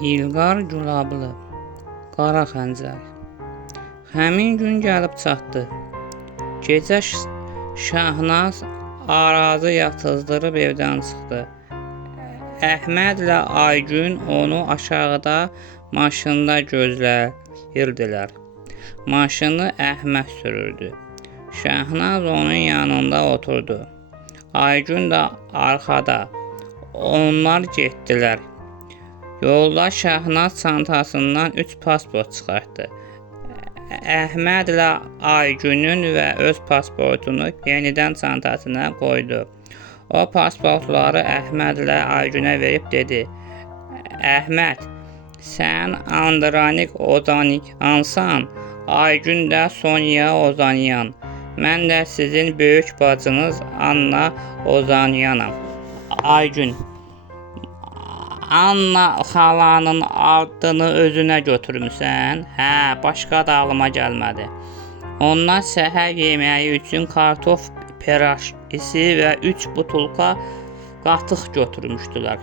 İlqar Gülablı, Qara xəncər. Həmin gün gəlib çatdı. Gecə Şahnaz Arazı yatızdırıb evdən çıxdı. Əhmədlə Aygün onu aşağıda maşında gözləyirdilər. Maşını Əhməd sürürdü. Şahnaz onun yanında oturdu. Aygün də arxada. Onlar getdilər. Yolda Şahnaz çantasından 3 pasport çıxartdı. Əhmədlə Aygünün və öz pasportunu yenidən çantasına qoydu. O pasportları Əhmədlə Aygünə verib dedi: Əhməd, sən Andranik Ozanyansan, Aygün də Sonya Ozanyan. Mən də sizin böyük bacınız Anna Ozanyanam. Aygün: Anna xalanın adını özünə götürmüsən? Hə, başqa da ağlıma gəlmədi. Onlar səhər yeməyi üçün kartof pirajkisi və 3 butulka qatıq götürmüşdülər.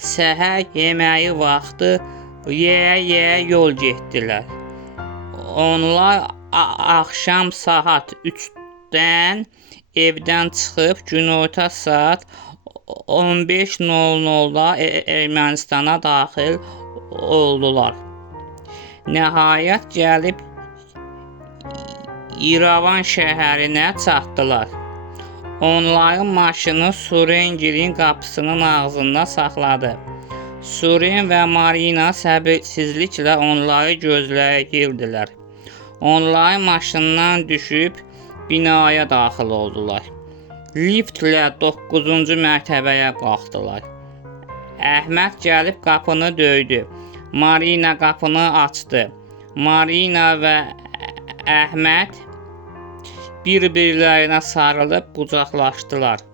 Səhər yeməyi vaxtı yeyə-yeyə yol getdilər. Onlar axşam saat 3-dən evdən çıxıb günorta saat 15:00-da Ermənistana daxil oldular. Nəhayət gəlib İrəvan şəhərinə çatdılar. Onların maşını Surengilin qapısının ağzında saxladı. Suren və Marina səbirsizliklə onları gözləyirdilər. Onların maşından düşüb binaya daxil oldular. Liftlə 9-cu mərtəbəyə qalxdılar. Əhməd gəlib qapını döydü. Marina qapını açdı. Marina və Əhməd bir-birlərinə sarılıb qucaqlaşdılar.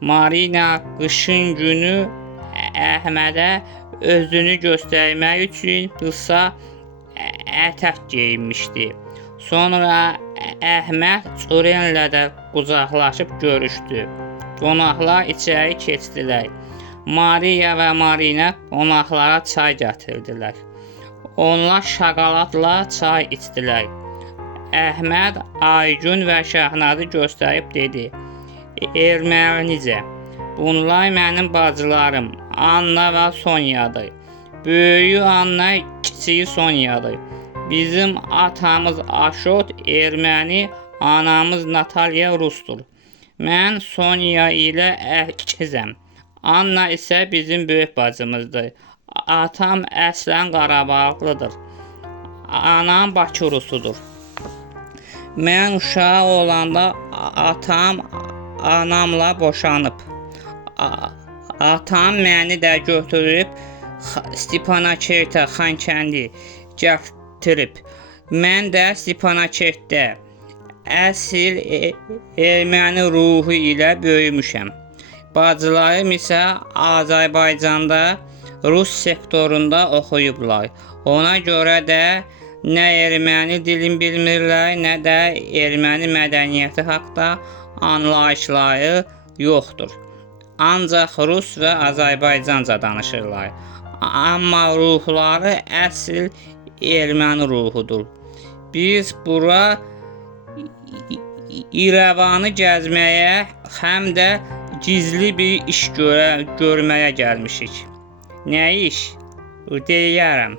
Marina qışın günü Əhmədə özünü göstərmək üçün qısa ətək geyinmişdi. Sonra Əhməd Surenlə də qucaqlaşıb görüşdü. Qonaqlar içəri keçdilər. Mariya və Marina qonaqlara çay gətirdilər. Onlar şokoladla çay içdilər. Əhməd Aygün və Şahnazı göstərib dedi: Ermənicə, bunlar mənim bacılarım Anna və Sonyadır. Böyüyü Anna, kiçiyi Sonyadır. Bizim atamız Aşot erməni, anamız Natalya rusdur. Mən Sonya ilə əkizəm. Anna isə bizim böyük bacımızdır. Atam əslən Qarabağlıdır. Anam Bakı rusudur. Mən uşaq olanda atam anamla boşanıb. Atam məni də götürüb Stepanakertə, Xankəndi gətirib. Mən də Stepanakertdə əsl erməni ruhu ilə böyümüşəm. Bacılarım isə Azərbaycanda Rus sektorunda oxuyublar. Ona görə də nə erməni dilini bilmirlər, nə də erməni mədəniyyəti haqqında anlayışları yoxdur. Ancaq Rus və Azərbaycanca danışırlar. Amma ruhları əsl erməni ruhudur. Biz bura İrəvanı gəzməyə, həm də gizli bir iş görməyə gəlmişik. Nə iş? Deyərəm.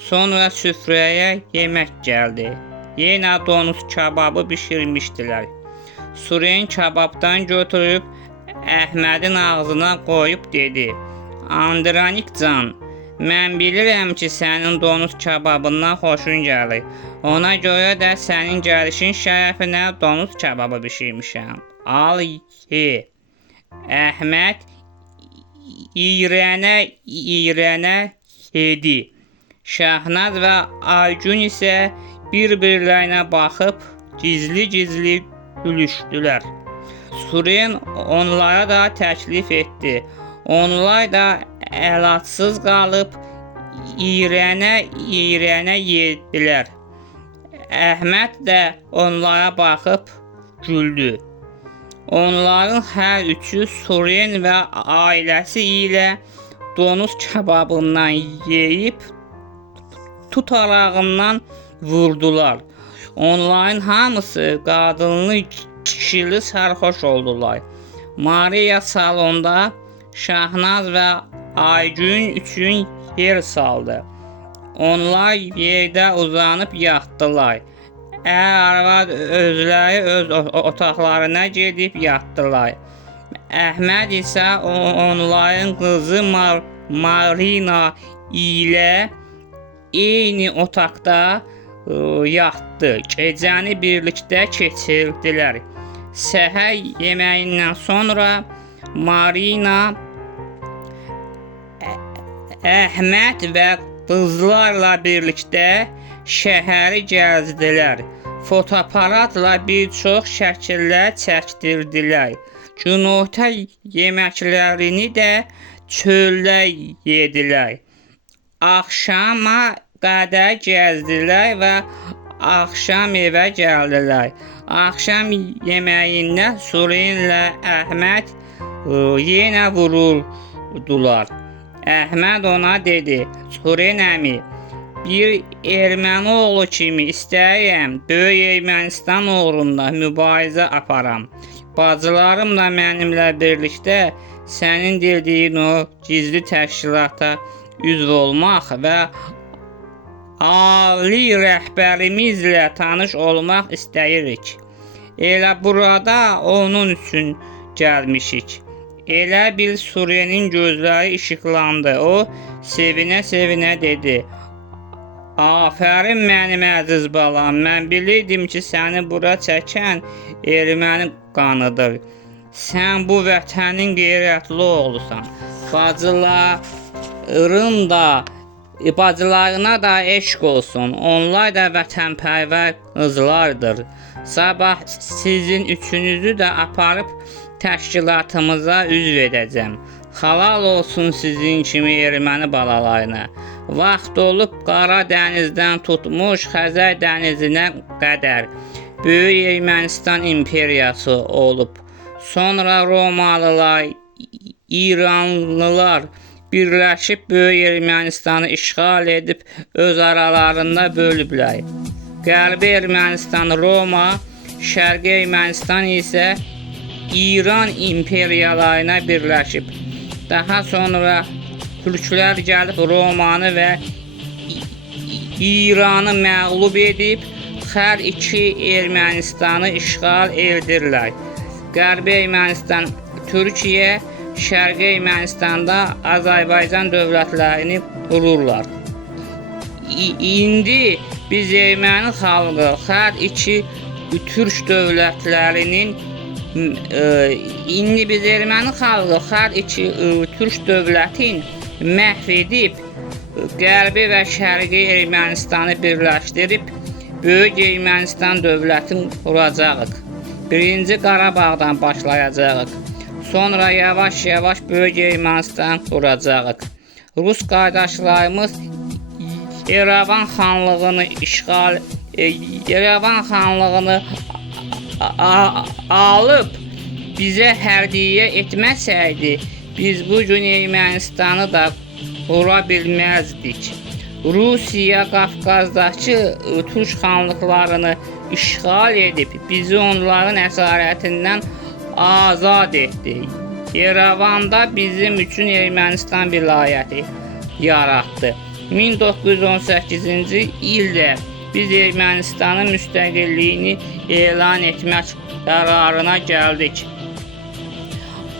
Sonra süfrəyə yemək gəldi. Yenə donuz kababı bişirmişdilər. Suren kababdan götürüb Əhmədin ağzına qoyub dedi: Andranik can, mən bilirəm ki, sənin donuz kababından xoşun gəlir. Ona görə də sənin gəlişin şərəfinə donuz kababı bişirmişəm. Al ye. Əhməd iyrənə yedi. Şahnaz və Aygün isə bir-birlərinə baxıb gizli-gizli gülüşdülər. Suren onlara da təklif etdi. Onlar da əlacsız qalıb iyrənə yedilər. Əhməd də onlara baxıb güldü. Onların hər üçü Suren və ailəsi ilə donuz kababından yeyib tutarağından vurdular. Onların hamısı qadınlı kişili sərxoş oldular. Maria salonda Şahnaz və Aygün üçün yer saldı. Onlar yerdə uzanıb yatdılar. Arvad özləri öz otaqlarına gedib yatdılar. Əhməd isə onların qızı Marina ilə eyni otaqda yatdı. Gecəni birlikdə keçirdilər. Səhər yeməyindən sonra Marina Əhməd və qızlarla birlikdə şəhəri gəzdilər. Fotoaparatla bir çox şəkillər çəkdirdilər. Günorta yeməklərini də çöldə yedilər. Axşama qədər gəzdilər və axşam evə gəldilər. Axşam yeməyində Surenlə Əhməd yenə vuruldular. Əhməd ona dedi: Suren əmi, bir erməni oğlu kimi istəyirəm Böyük Ermənistan uğrunda mübarizə aparam. Bacılarımla mənimlə birlikdə sənin dediyin o gizli təşkilata üzv olmaq və ali rəhbərimizlə tanış olmaq istəyirik. Elə burada onun üçün gəlmişik. Elə bil Surenin gözləri işıqlandı. O sevinə-sevinə dedi: Afərin mənim əziz balam, mən bilirdim ki, səni bura çəkən erməni qanıdır. Sən bu vətənin qeyrətli oğlusan. Bacılarına da eşq olsun. Onlar da vətənpərvər qızlardır. Sabah sizin üçünüzü də aparıb təşkilatımıza üzv edəcəm. Halal olsun sizin kimi erməni balalarına. Vaxt olub Qara dənizdən tutmuş Xəzər dənizinə qədər Böyük Ermənistan imperiyası olub. Sonra Romalılar, İranlılar birləşib Böyük Ermənistanı işğal edib öz aralarında bölüblər. Qərbi Ermənistan Roma, Şərqi Ermənistan isə İran imperiyalarına birləşib. Daha sonra Türklər gəlib Romanı və İranı məğlub edib hər iki Ermənistanı işğal edirlər. Qərbi Ermənistan Türkiyə, Şərqi Ermənistanda Azərbaycan dövlətlərini qururlar. İndi biz erməni xalqı hər iki türk dövlətlərinin türk dövlətin məhv edib Qərbi və Şərqi Ermənistanı birləşdirib Böyük Ermənistan dövlətini quracağıq. Birinci Qarabağdan başlayacağıq. Sonra yavaş-yavaş Böyük Ermənistan quracağıq. Rus qardaşlarımız Yerevan xanlığını alıb bizə hədiyyə etməsəydi, biz bugün Ermənistanı da qura bilməzdik. Rusiya Qafqazdakı türk xanlıqlarını işğal edib bizi onların əsarətindən azad etdi. Yerevanda bizim üçün Ermənistan vilayəti yaratdı. 1918-ci ildə biz Ermənistanın müstəqilliyini elan etmək qərarına gəldik.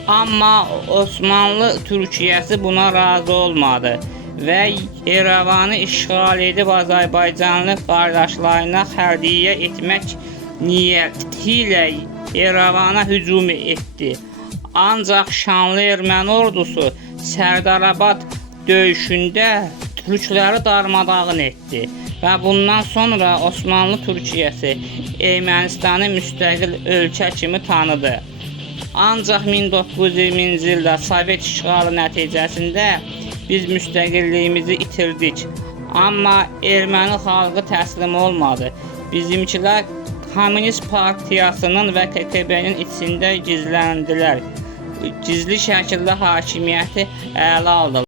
Amma Osmanlı Türkiyəsi buna razı olmadı və Yerevanı işğal edib Azərbaycanlı qardaşlarına hədiyyə etmək niyyəti ilə Yerevana hücum etdi. Ancaq şanlı erməni ordusu Sərdarabad döyüşündə türkləri darmadağın etdi və bundan sonra Osmanlı Türkiyəsi Ermənistanı müstəqil ölkə kimi tanıdı. Ancaq 1920-ci ildə Sovet işğalı nəticəsində biz müstəqilliyimizi itirdik. Amma erməni xalqı təslim olmadı. Bizimkilər Komünist Partiyasının və KGB-nin içində gizləndilər. Gizli şəkildə hakimiyyəti ələ aldılar.